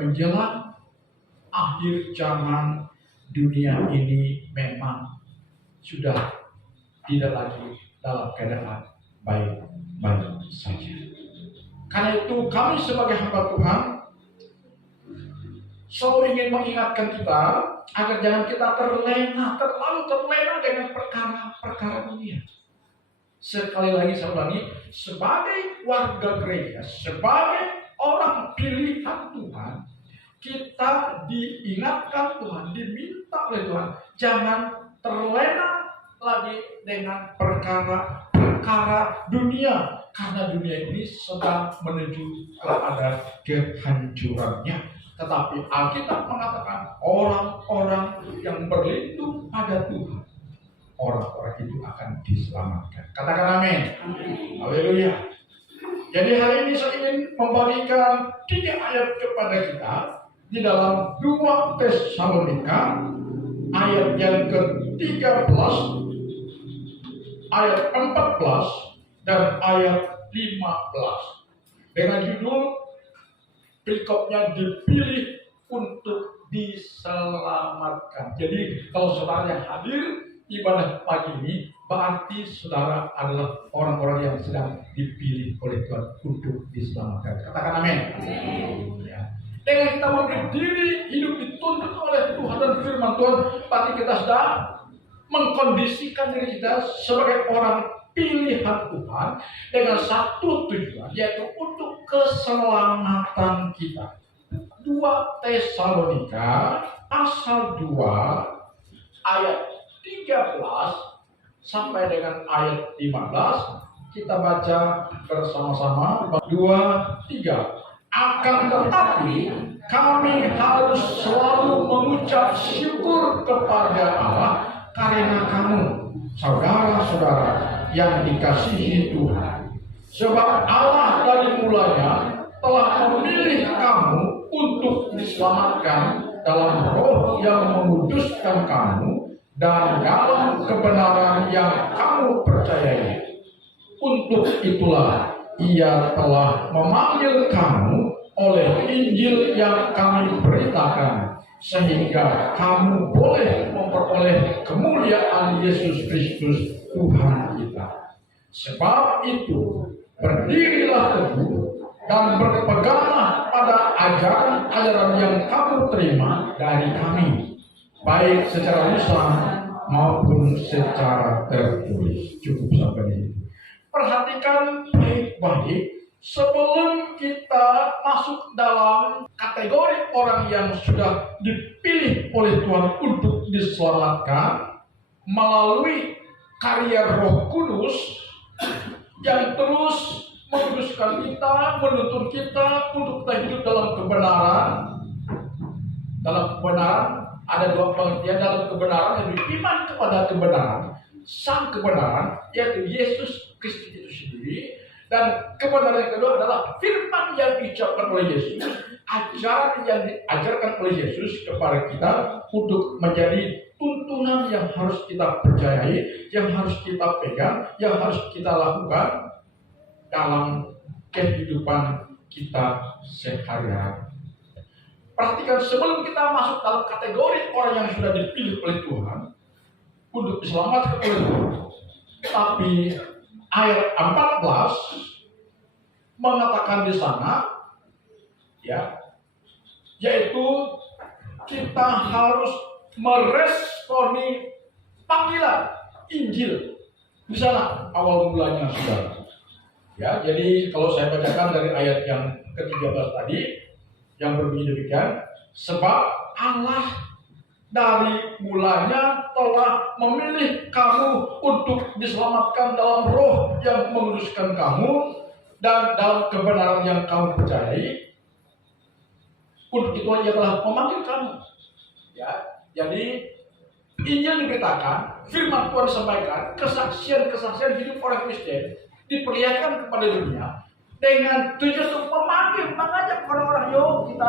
menjelang akhir zaman, dunia ini memang sudah tidak lagi dalam keadaan baik-baik saja. Karena itu kami sebagai hamba Tuhan selalu ingin mengingatkan kita agar jangan kita terlalu terlena dengan perkara-perkara dunia. Sekali lagi saya ulangi, sebagai warga gereja, sebagai orang pilihan Tuhan, kita diingatkan Tuhan, diminta oleh Tuhan, jangan terlena lagi dengan perkara-perkara dunia. Karena dunia ini sedang menuju kepada kehancurannya. Tetapi Alkitab mengatakan orang-orang yang berlindung pada Tuhan, orang-orang itu akan diselamatkan. Katakan amin. Haleluya. Jadi hari ini saya ingin membagikan 3 ayat kepada kita di dalam 2 Tesalonika ayat yang ke-13, ayat 14 dan ayat 15 dengan judul perikopnya dipilih untuk diselamatkan. Jadi kalau saudara yang hadir ibadah pagi ini, berarti saudara adalah orang-orang yang sedang dipilih oleh Tuhan untuk diselamatkan. Katakan amin. Ya. Dengan kita memberi diri hidup dituntut oleh Tuhan dan firman Tuhan, berarti kita sedang mengkondisikan diri kita sebagai orang pilihan Tuhan dengan satu tujuan, yaitu untuk keselamatan kita. 2 Tesalonika pasal 2 ayat 13 sampai dengan ayat 15 kita baca bersama-sama. 2, 3. Akan tetapi kami harus selalu mengucap syukur kepada Allah karena kamu, saudara-saudara yang dikasihi Tuhan. Sebab Allah dari mulanya telah memilih kamu untuk diselamatkan dalam roh yang menguduskan kamu dan dalam kebenaran yang kamu percayai. Untuk itulah Ia telah memanggil kamu oleh Injil yang kami beritakan, sehingga kamu boleh memperoleh kemuliaan Yesus Kristus Tuhan kita. Sebab itu, berdirilah teguh dan berpeganglah pada ajaran-ajaran yang kamu terima dari kami, baik secara lisan maupun secara tertulis. Cukup sampai di situ. Perhatikan baik-baik sebelum kita masuk dalam kategori orang yang sudah dipilih oleh Tuhan untuk diselamatkan melalui karya Roh Kudus yang terus menguduskan kita, menuntun kita untuk kita hidup dalam kebenaran. Dalam kebenaran ada 2 pengertian. Dalam kebenaran yang beriman kepada kebenaran, sang kebenaran yaitu Yesus Kristus itu sendiri, dan kebenaran yang kedua adalah firman yang diucapkan oleh Yesus, ajaran yang diajarkan oleh Yesus kepada kita untuk menjadi tuntunan yang harus kita percayai, yang harus kita pegang, yang harus kita lakukan dalam kehidupan kita sehari-hari. Perhatikan, sebelum kita masuk dalam kategori orang yang sudah dipilih oleh Tuhan untuk diselamatkan oleh Tuhan, tapi ayat 14 mengatakan di sana, ya, yaitu kita harus meresponi panggilan Injil. Di sana awal mulanya, saudara. Ya, jadi kalau saya bacakan dari ayat yang ke-13 tadi, yang berbunyi demikian, sebab Allah dari mulanya telah memilih kamu untuk diselamatkan dalam roh yang menguduskan kamu dan dalam kebenaran yang kamu percayai. Untuk itu Ia telah memanggil kamu. Ya, jadi Injil diberitakan, firman Tuhan disampaikan, kesaksian-kesaksian hidup orang Kristen diperlihatkan kepada dunia dengan tujuan untuk memanggil, mengajak orang-orang, yuk kita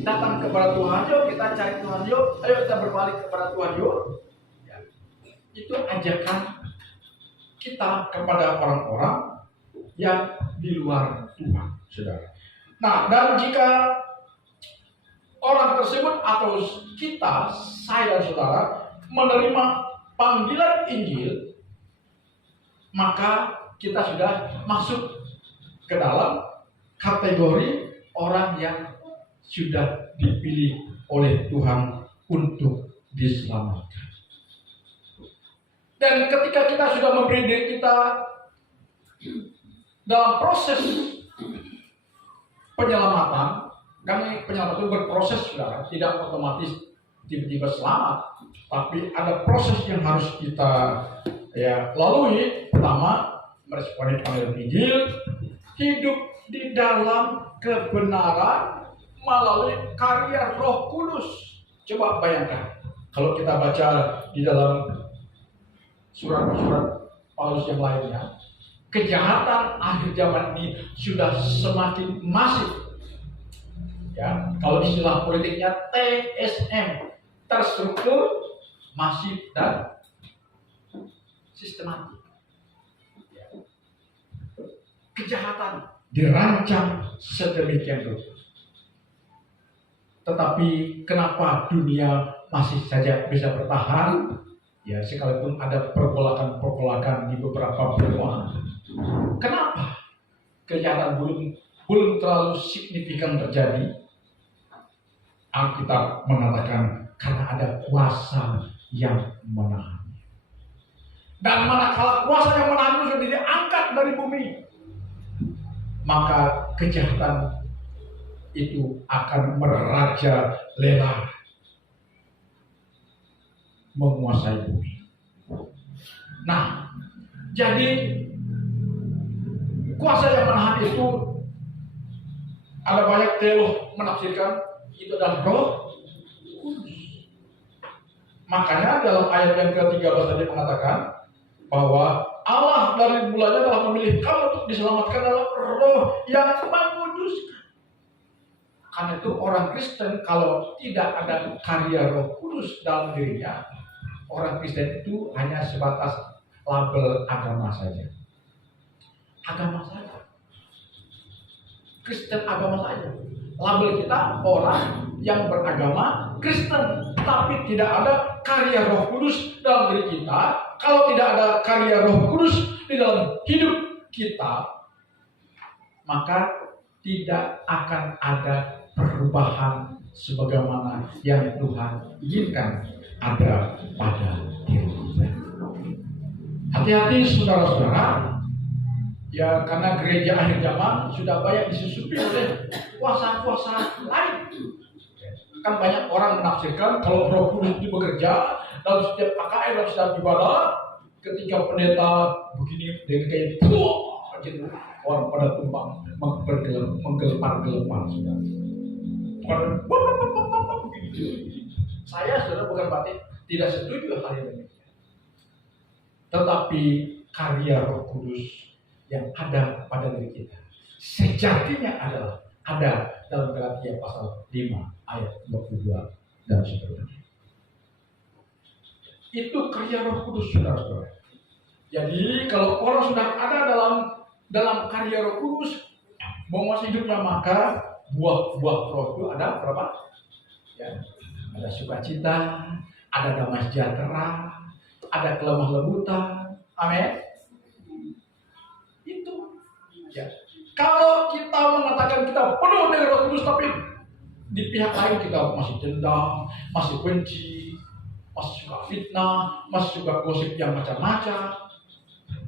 datang kepada Tuhan, yuk kita cari Tuhan, yuk ayo kita berbalik kepada Tuhan, yuk. Ya. Itu ajakan kita kepada orang-orang yang di luar Tuhan, saudara. Nah, dan jika orang tersebut atau kita, saya dan saudara, menerima panggilan Injil, maka kita sudah masuk ke dalam kategori orang yang sudah dipilih oleh Tuhan untuk diselamatkan. Dan ketika kita sudah memberi diri kita dalam proses penyelamatan, karena penyelamatan itu berproses, saudara, tidak otomatis tiba-tiba selamat, tapi ada proses yang harus kita lalui. Pertama, meresponi panggilan Injil, hidup di dalam kebenaran melalui karya Roh Kudus. Coba bayangkan, kalau kita baca di dalam surat-surat Paulus yang lainnya, kejahatan akhir zaman ini sudah semakin masif. Ya, kalau istilah politiknya TSM, terstruktur, masif, dan sistematik. Ya. Kejahatan dirancang sedemikian rupa. Tetapi kenapa dunia masih saja bisa bertahan? Ya, sekalipun ada pergolakan-pergolakan di beberapa benua. Kenapa kejahatan belum terlalu signifikan terjadi? Alkitab mengatakan karena ada kuasa yang menahan. Dan manakala kuasa yang menahan itu sudah diangkat dari bumi, maka kejahatan itu akan merajalela, menguasai bumi. Nah, jadi kuasa yang menahan itu ada banyak teolog menafsirkan itu adalah Roh Kudus. Makanya dalam ayat yang ke-13 tadi mengatakan bahwa Allah dari mulanya telah memilih kamu untuk diselamatkan dalam Roh yang menguduskan. Karena itu orang Kristen kalau tidak ada karya Roh Kudus dalam dirinya, orang Kristen itu hanya sebatas label agama saja. Agama saja. Kristen agama saja. Label kita orang yang beragama Kristen, tapi tidak ada karya Roh Kudus dalam diri kita. Kalau tidak ada karya Roh Kudus di dalam hidup kita, maka tidak akan ada perubahan sebagaimana yang Tuhan inginkan ada pada diri kita. Hati-hati saudara-saudara. Ya, karena gereja akhir zaman sudah banyak disusupi oleh kuasa-kuasa lain. Kan banyak orang menafsirkan kalau Roh Kudus itu bekerja dalam setiap KKR, dalam setiap ibadah, ketika pendeta begini dengan kayak gitu, orang pada tumpang menggelepar-gelepar sudah. Saya sudah bukan berarti tidak setuju hal ini. Tetapi karya Roh Kudus yang ada pada diri kita sejatinya adalah ada dalam Galatia pasal 5 ayat 22 dan seterusnya. Itu karya Roh Kudus, saudara-saudara. Jadi kalau orang sudah ada dalam karya Roh Kudus menguasai hidupnya, maka buah-buah Roh itu ada berapa? Ya, ada sukacita, ada damai sejahtera, ada kelemah lembutan. Amin. Ya. Kalau kita mengatakan kita penuh dengan Roh Kudus, tapi di pihak lain kita masih dendam, masih benci, masih suka fitnah, masih suka gosip yang macam-macam,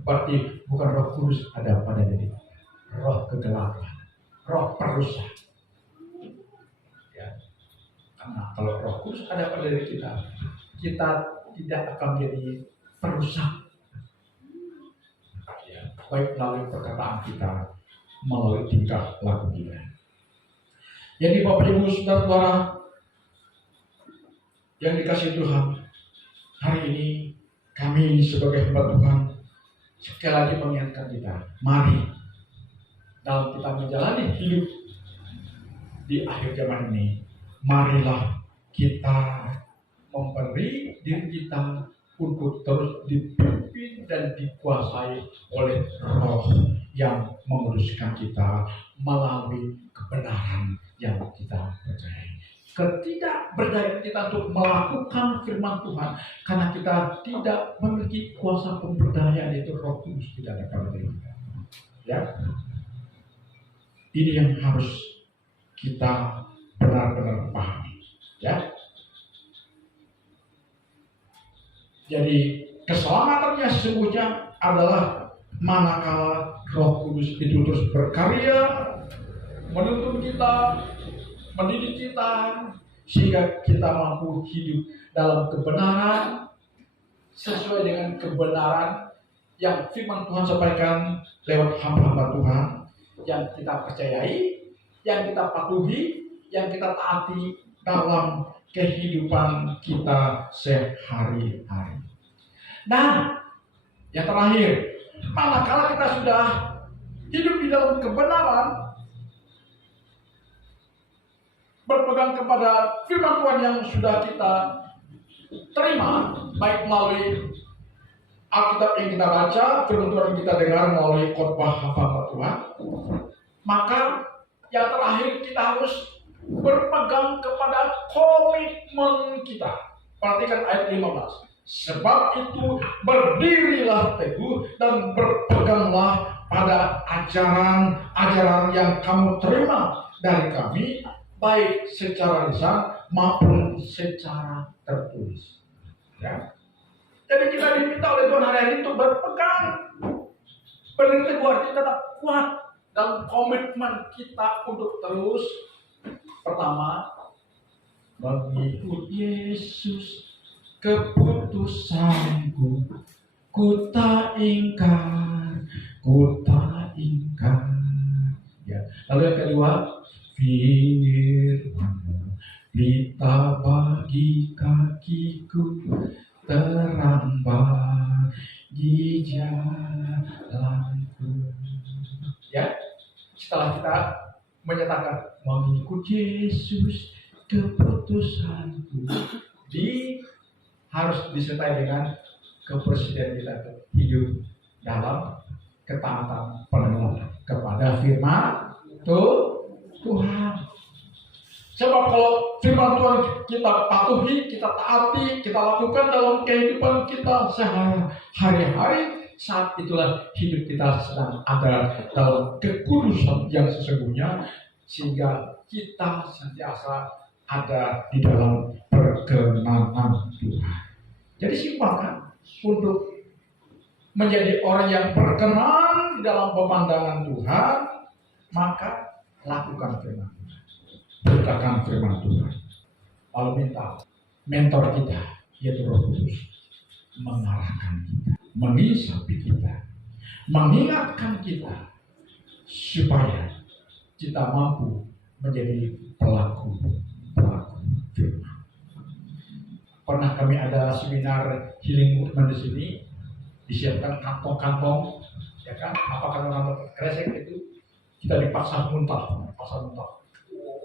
berarti bukan Roh Kudus ada pada diri kita. Roh kegelapan, roh perusak. Ya. Karena kalau Roh Kudus ada pada diri kita, kita tidak akan menjadi perusak. Baik melalui perkataan kita, melalui tingkah laku kita. Jadi Bapak Ibu Saudara yang dikasihi Tuhan, hari ini kami sebagai hamba Tuhan sekali lagi mengingatkan kita, mari dalam kita menjalani hidup di akhir zaman ini, marilah kita memberi diri kita untuk terus dipimpin dan dikuasai oleh Roh yang menguduskan kita melalui kebenaran yang kita percayai. Ketidakberdayaan kita untuk melakukan firman Tuhan karena kita tidak memiliki kuasa pemberdayaan, yaitu Roh Kudus tidak ada pada diri kita. Ya, ini yang harus kita benar-benar pahami. Ya, jadi keselamatannya sesungguhnya adalah manakala Roh Kudus itu terus berkarya, menuntun kita, mendidik kita, sehingga kita mampu hidup dalam kebenaran, sesuai dengan kebenaran yang firman Tuhan sampaikan lewat hamba-hamba Tuhan, yang kita percayai, yang kita patuhi, yang kita taati dalam kehidupan kita sehari-hari. Dan yang terakhir, manakala kita sudah hidup di dalam kebenaran, berpegang kepada firman Tuhan yang sudah kita terima, baik melalui Alkitab yang kita baca, firman Tuhan yang kita dengar melalui khotbah hamba Tuhan, maka yang terakhir kita harus berpegang kepada komitmen kita. Perhatikan ayat 15. Sebab itu berdirilah teguh dan berpeganglah pada ajaran-ajaran yang kamu terima dari kami, baik secara lisan maupun secara tertulis. Ya. Jadi kita diminta oleh Tuhan hari ini untuk berpegang, berdiri teguh, artinya tetap kuat dalam komitmen kita untuk terus, pertama, mengikut Yesus, keputusanku, ku tak ingkar. Ya. Lalu yang kedua, firman-Mu pelita bagi kakiku, terang bagi jalanku. Ya, setelah kita menyatakan mengikut Yesus, keputusanku, harus disertai dengan kebersihan kita hidup dalam ketaatan penuh kepada firman Tuhan. Sebab kalau firman Tuhan kita patuhi, kita taati, kita lakukan dalam kehidupan kita sehari-hari, saat itulah hidup kita sedang ada dalam kekudusan yang sesungguhnya, sehingga kita sentiasa ada di dalam perkenanan Tuhan. Jadi simpulkan, untuk menjadi orang yang berkenan di dalam pemandangan Tuhan, maka lakukan firman Tuhan, beritakan firman Tuhan, lalu minta mentor kita, yaitu Roh Kudus, mengarahkan kita, mengisapi kita, mengingatkan kita, supaya kita mampu menjadi pelaku firman. Pernah kami ada seminar healing movement di sini, disiapkan kantong-kantong, ya kan? Apakah kantong kresek itu kita dipaksa muntah.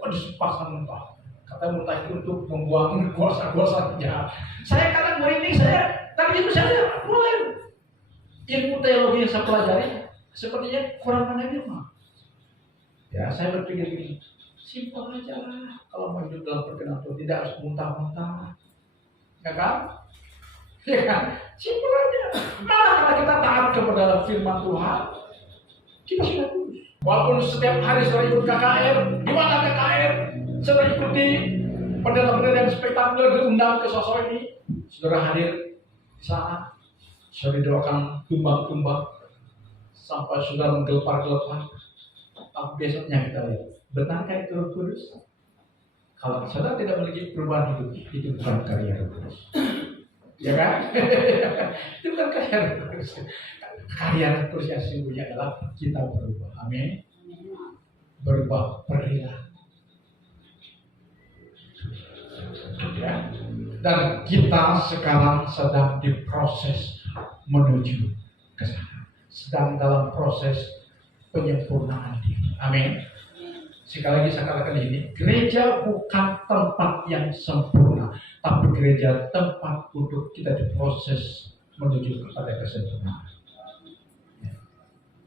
Dipaksa muntah. Kata muntah itu untuk membuang kuasa-kuasanya. Saya kadang merinding, tadi itu saya mulai ilmu teologi yang saya pelajari sepertinya kurang menerima. Ya, saya berpikir begini, simpel aja lah kalau mau hidup dalam perkenan Tuhan, tidak harus muntah-muntah. Ya kan? Ya kan? Simpel aja. Malah kalau kita taat kepada firman Tuhan, kita sudah lulus. Walaupun setiap hari sudah ikut KKR, di mana KKR? Sudah ikuti pendeta-pendeta yang spektakuler, diundang ke sosok ini, saudara hadir di sana, sudah didoakan tumbang-tumbang sampai sudah menggelepar-gelepar. Tapi besoknya kita lihat, benarkah itu Roh Kudus? Kalau saudara tidak memiliki perubahan hidup, itu bukan karya Roh Kudus. Ya kan? Itu bukan karya Roh Kudus. Karya Roh Kudus yang sesungguhnya adalah kita berubah. Amin. Berubah perilaku. Ya. Dan kita sekarang sedang diproses menuju ke sana. Sedang dalam proses penyempurnaan diri. Amin. Sekali lagi saya katakan ini, gereja bukan tempat yang sempurna, tapi gereja tempat untuk kita diproses menuju kepada kesempurnaan.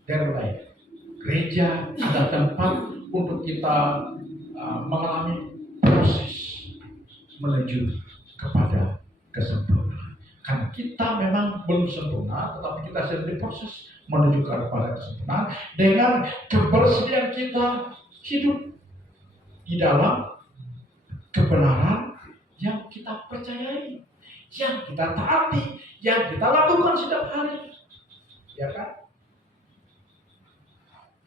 Dan baik, gereja, ada tempat untuk kita mengalami proses menuju kepada kesempurnaan. Karena kita memang belum sempurna, tetapi kita sedang diproses menuju kepada kesempurnaan dengan kebersihan kita hidup di dalam kebenaran yang kita percayai, yang kita taati, yang kita lakukan setiap hari. Ya kan?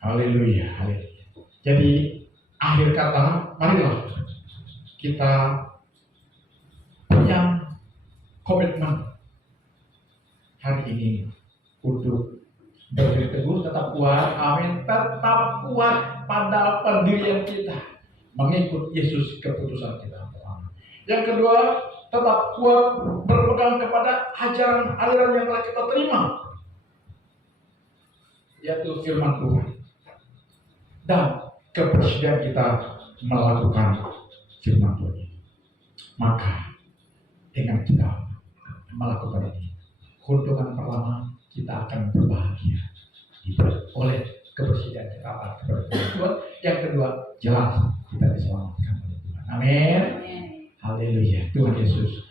Haleluya, haleluya. Jadi akhir kata, marilah kita punya komitmen hari ini untuk berdiri teguh, tetap kuat, amin, tetap kuat pada pendirian kita, mengikut Yesus keputusan kita. Yang kedua, tetap kuat berpegang kepada ajaran aliran yang telah kita terima, yaitu firman Tuhan, dan kebersihan kita melakukan firman Tuhan. Maka dengan kita melakukan ini, keuntungan pertama, kita akan berbahagia oleh kebersihan kita kepada Tuhan. Yang kedua, jelas kita diselamatkan oleh Tuhan. Amin. Haleluya. Tuhan Yesus